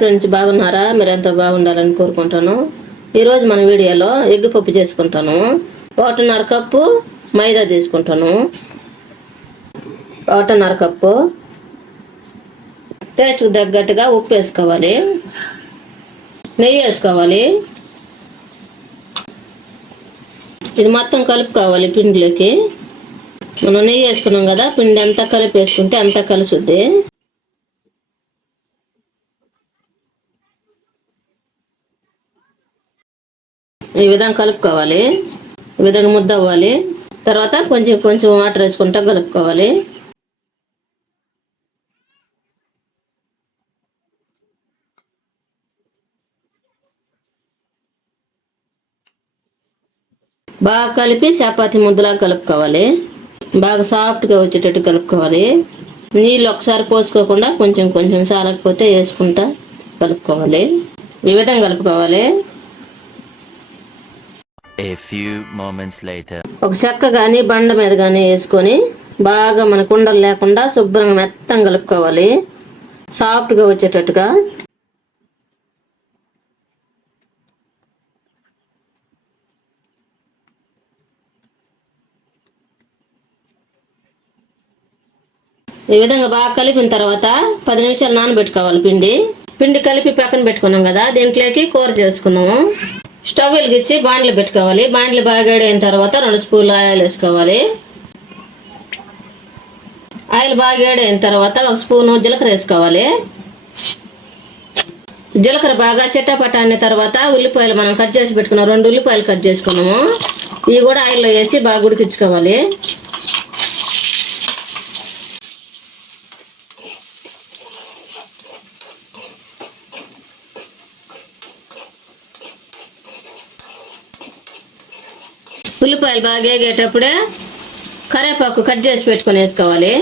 Friends, బాగున్నారా? మీరంతా బాగుండాలని కోరుకుంటాను. ఈరోజు మన వీడియోలో ఎగ్ పప్పు చేసుకుంటాను. 1.5 కప్పు మైదా తీసుకుంటాను. 1.5 కప్పు టేస్ట్కి తగ్గట్టుగా ఉప్పు వేసుకోవాలి. నెయ్యి వేసుకోవాలి. ఇది మొత్తం కలుపుకోవాలి. పిండిలోకి మనం నెయ్యి వేసుకున్నాం కదా, పిండి అంతా కలిపి వేసుకుంటే అంతా కలుసుద్ది. ఈ విధంగా కలుపుకోవాలి. ఈ విధంగా ముద్ద అవ్వాలి. తర్వాత కొంచెం కొంచెం వాటర్ వేసుకుంటా కలుపుకోవాలి. బాగా కలిపి చపాతీ ముద్దలా కలుపుకోవాలి. బాగా సాఫ్ట్గా వచ్చేటట్టు కలుపుకోవాలి. నీళ్ళు ఒకసారి పోసుకోకుండా కొంచెం కొంచెం సాలకపోతే వేసుకుంటా కలుపుకోవాలి. ఈ విధంగా కలుపుకోవాలి. A few moments later. ఒక చెక్క కానీ బండ మీద కానీ వేసుకొని బాగా మన కుండలు లేకుండా శుభ్రంగా మెత్తంగా కలుపుకోవాలి. సాఫ్ట్గా వచ్చేటట్టుగా. ఈ విధంగా బాగా కలిపిన తర్వాత 10 నిమిషాలు నానబెట్టుకోవాలి. పిండి కలిపి పక్కన పెట్టుకున్నాం కదా, దీంట్లోకి కూర చేసుకున్నాము. స్టవ్ వెలిగించి బాండ్లు పెట్టుకోవాలి. బాండ్లు బాగా వేడైన తర్వాత 2 స్పూన్లు ఆయిల్ వేసుకోవాలి. ఆయిల్ బాగా వేడైన తర్వాత 1 స్పూను జీలకర్ర వేసుకోవాలి. జీలకర్ర బాగా చిట్టపట్ట అన్న తర్వాత ఉల్లిపాయలు మనం కట్ చేసి పెట్టుకున్నాం. 2 ఉల్లిపాయలు కట్ చేసుకున్నాము. ఇవి కూడా ఆయిల్లో వేసి బాగా ఉడికించుకోవాలి. ఉల్లిపాయలు బాగా వేగేటప్పుడే కరివేపాకు కట్ చేసి పెట్టుకొని వేసుకోవాలి.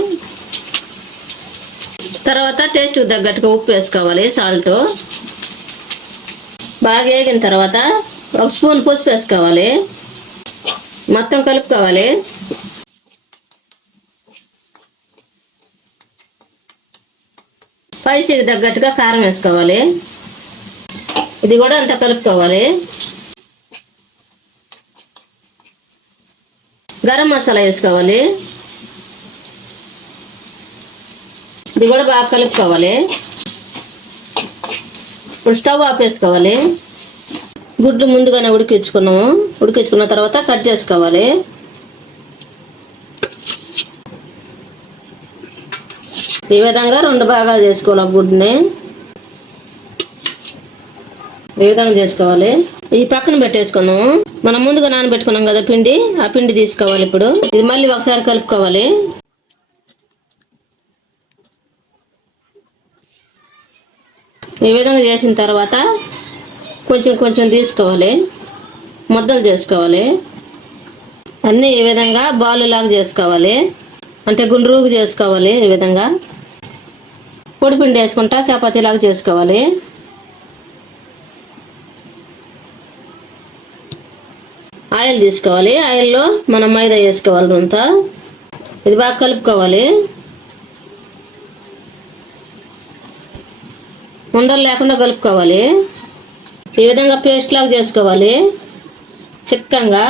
తర్వాత టేస్ట్కి తగ్గట్టుగా ఉప్పు వేసుకోవాలి, సాల్ట్. బాగా వేగిన తర్వాత 1 స్పూన్ పసుపు వేసుకోవాలి. మొత్తం కలుపుకోవాలి. స్పైసీకి తగ్గట్టుగా కారం వేసుకోవాలి. ఇది కూడా అంతా కలుపుకోవాలి. గరం మసాలా వేసుకోవాలి. ఇది కూడా బాగా కలుపుకోవాలి. ఇప్పుడు స్టవ్ ఆఫ్ వేసుకోవాలి. గుడ్లు ముందుగానే ఉడికించుకున్నాము. ఉడికించుకున్న తర్వాత కట్ చేసుకోవాలి. ఈ విధంగా 2 భాగాలు చేసుకోవాలి. గుడ్డుని ఈ విధంగా చేసుకోవాలి. ఈ పక్కన పెట్టేసుకున్నాము. మనం ముందుగా నానబెట్టుకున్నాం కదా పిండి, ఆ పిండి తీసుకోవాలి. ఇప్పుడు ఇది మళ్ళీ ఒకసారి కలుపుకోవాలి. ఈ విధంగా చేసిన తర్వాత కొంచెం కొంచెం తీసుకోవాలి, ముద్దలు చేసుకోవాలి. అన్నీ ఈ విధంగా బాలు లాగా చేసుకోవాలి, అంటే గుండ్రుగా చేసుకోవాలి. ఈ విధంగా పొడిపిండి వేసుకుంటా చపాతీలాగా చేసుకోవాలి. ఆయిల్ తీసుకోవాలి. ఆయిల్లో మనం మైదా వేసుకోవాలి. అంతా ఇది బాగా కలుపుకోవాలి. ఉండలు లేకుండా కలుపుకోవాలి. ఈ విధంగా పేస్ట్ లాగా చేసుకోవాలి చిక్కంగా.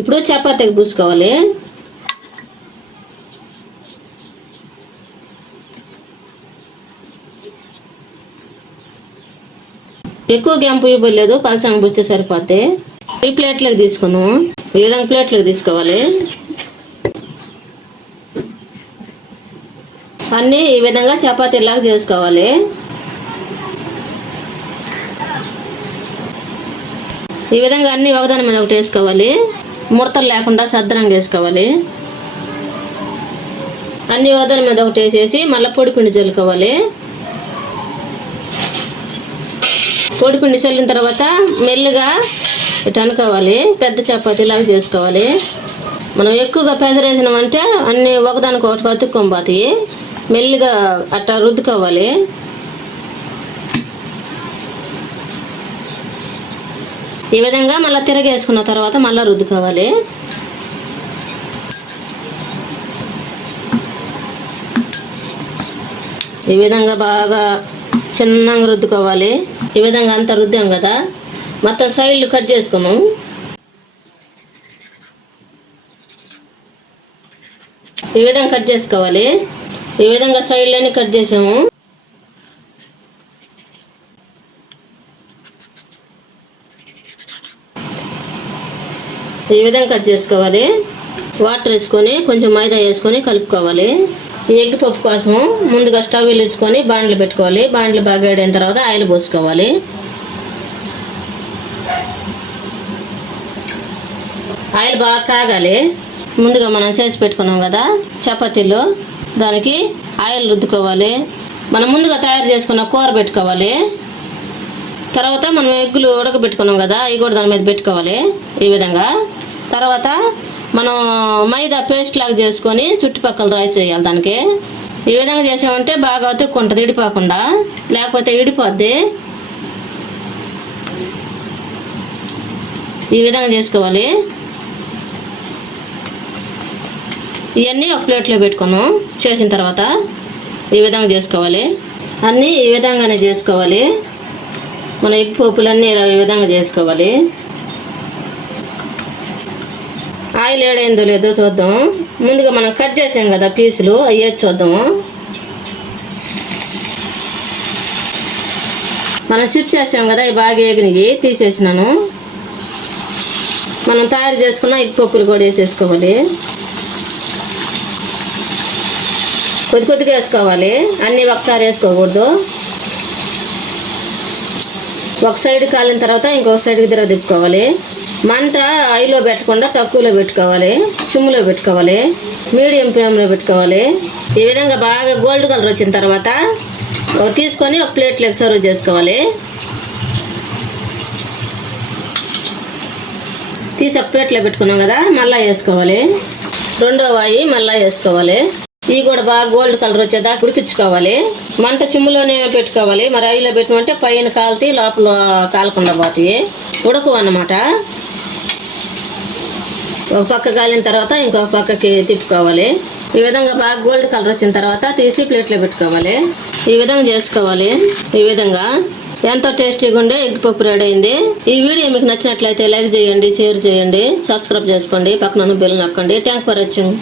ఇప్పుడు చపాతీకి పూసుకోవాలి. ఎక్కువ గెంపు ఇవ్వలేదు, పలచంగా పూస్తే సరిపోతే. ఈ ప్లేట్లోకి తీసుకున్నాము. ఈ విధంగా ప్లేట్లోకి తీసుకోవాలి. అన్నీ ఈ విధంగా చపాతీలాగా చేసుకోవాలి. ఈ విధంగా అన్నీ ఒకదాని మీద ఒకటి వేసుకోవాలి. ముడతలు లేకుండా సద్దనంగా వేసుకోవాలి. అన్నీ ఒకదాని మీద ఒకటి వేసేసి మళ్ళీ పొడిపిండి చల్లుకోవాలి. పొడిపిండి చల్లిన తర్వాత మెల్లిగా ఇటు అనుకోవాలి. పెద్ద చపాతీలాగా చేసుకోవాలి. మనం ఎక్కువగా ప్రెజర్ వేసినామంటే అన్నీ ఒకదానికి ఒకటి అతుక్కొని పోతాయి. మెల్లిగా అట్లా రుద్దుకోవాలి. ఈ విధంగా మళ్ళీ తిరగేసుకున్న తర్వాత మళ్ళీ రుద్దుకోవాలి. ఈ విధంగా బాగా చిన్నగా రుద్దుకోవాలి. ఈ విధంగా అంతా రుద్దాం కదా, మొత్తం సైడ్లు కట్ చేసుకున్నాం. ఈ విధంగా కట్ చేసుకోవాలి. ఈ విధంగా సైడ్లన్నీ కట్ చేసాము. ఈ విధంగా కట్ చేసుకోవాలి. వాటర్ వేసుకొని కొంచెం మైదా వేసుకొని కలుపుకోవాలి. ఈ ఎగ్ పప్పు కోసం ముందుగా స్టవ్ వెలిగించుకొని బాండ్లు పెట్టుకోవాలి. బాండ్లు బాగా వేడైన తర్వాత ఆయిల్ పోసుకోవాలి. ఆయిల్ బాగా కాగాలి. ముందుగా మనం చేసి పెట్టుకున్నాం కదా చపాతీలు, దానికి ఆయిల్ రుద్దుకోవాలి. మనం ముందుగా తయారు చేసుకున్న కూర పెట్టుకోవాలి. తర్వాత మనం ఎగ్గులు ఉడకబెట్టుకున్నాం కదా, అవి కూడా దాని మీద పెట్టుకోవాలి. ఈ విధంగా తర్వాత మనం మైదా పేస్ట్ లాగా చేసుకొని చుట్టుపక్కల రైస్ చేయాలి. దానికి ఈ విధంగా చేసామంటే బాగా అతుక్కుంటుంది, ఇడిపోకుండా, లేకపోతే ఇడిపోద్ది. ఈ విధంగా చేసుకోవాలి. ఇవన్నీ ఒక ప్లేట్లో పెట్టుకున్నాం. చేసిన తర్వాత ఈ విధంగా చేసుకోవాలి. అన్నీ ఈ విధంగానే చేసుకోవాలి. మన ఎగ్ పోపులన్నీ ఈ విధంగా చేసుకోవాలి. ఆయిల్ ఏడైందో లేదో చూద్దాం. ముందుగా మనం కట్ చేసాం కదా పీసులు, అవి వేసి చూద్దాము. మనం షిఫ్ట్ చేసాం కదా, అవి బాగా ఎగినవి తీసేసినాను. మనం తయారు చేసుకున్న ఎగ్ పప్పులు కూడా వేసేసుకోవాలి. కొద్ది కొద్దిగా వేసుకోవాలి, అన్నీ ఒకసారి వేసుకోకూడదు. ఒక సైడ్ కాలిన తర్వాత ఇంకొక సైడ్కి తిప్పుకోవాలి. మంట హైలో పెట్టకుండా తక్కువలో పెట్టుకోవాలి, సిమ్లో పెట్టుకోవాలి, మీడియం ఫ్లేమ్లో పెట్టుకోవాలి. ఈ విధంగా బాగా గోల్డ్ కలర్ వచ్చిన తర్వాత తీసుకొని ఒక ప్లేట్లోకి సర్వ్ చేసుకోవాలి. తీసి ఒక ప్లేట్లో పెట్టుకున్నాం కదా, మళ్ళీ వేసుకోవాలి. రెండో వాయి మళ్ళీ వేసుకోవాలి. ఇవి కూడా బాగా గోల్డ్ కలర్ వచ్చేదాకా ఉడికించుకోవాలి. మంట చిమ్ములోనే పెట్టుకోవాలి. మరి ఆయిల్లో పెట్టమంటే పైన కాలితే లోపల కాలకుండా పోతాయి, ఉడకు అన్నమాట. ఒక పక్క కాలిన తర్వాత ఇంకొక పక్కకి తిప్పుకోవాలి. ఈ విధంగా బాగా గోల్డ్ కలర్ వచ్చిన తర్వాత తీసి ప్లేట్లో పెట్టుకోవాలి. ఈ విధంగా చేసుకోవాలి. ఈ విధంగా ఎంతో టేస్టీగా ఉండే ఎగ్ పప్పు రెడీ అయింది. ఈ వీడియో మీకు నచ్చినట్లయితే లైక్ చేయండి, షేర్ చేయండి, సబ్స్క్రైబ్ చేసుకోండి, పక్కన బెల్ నొక్కండి. Thank for watching.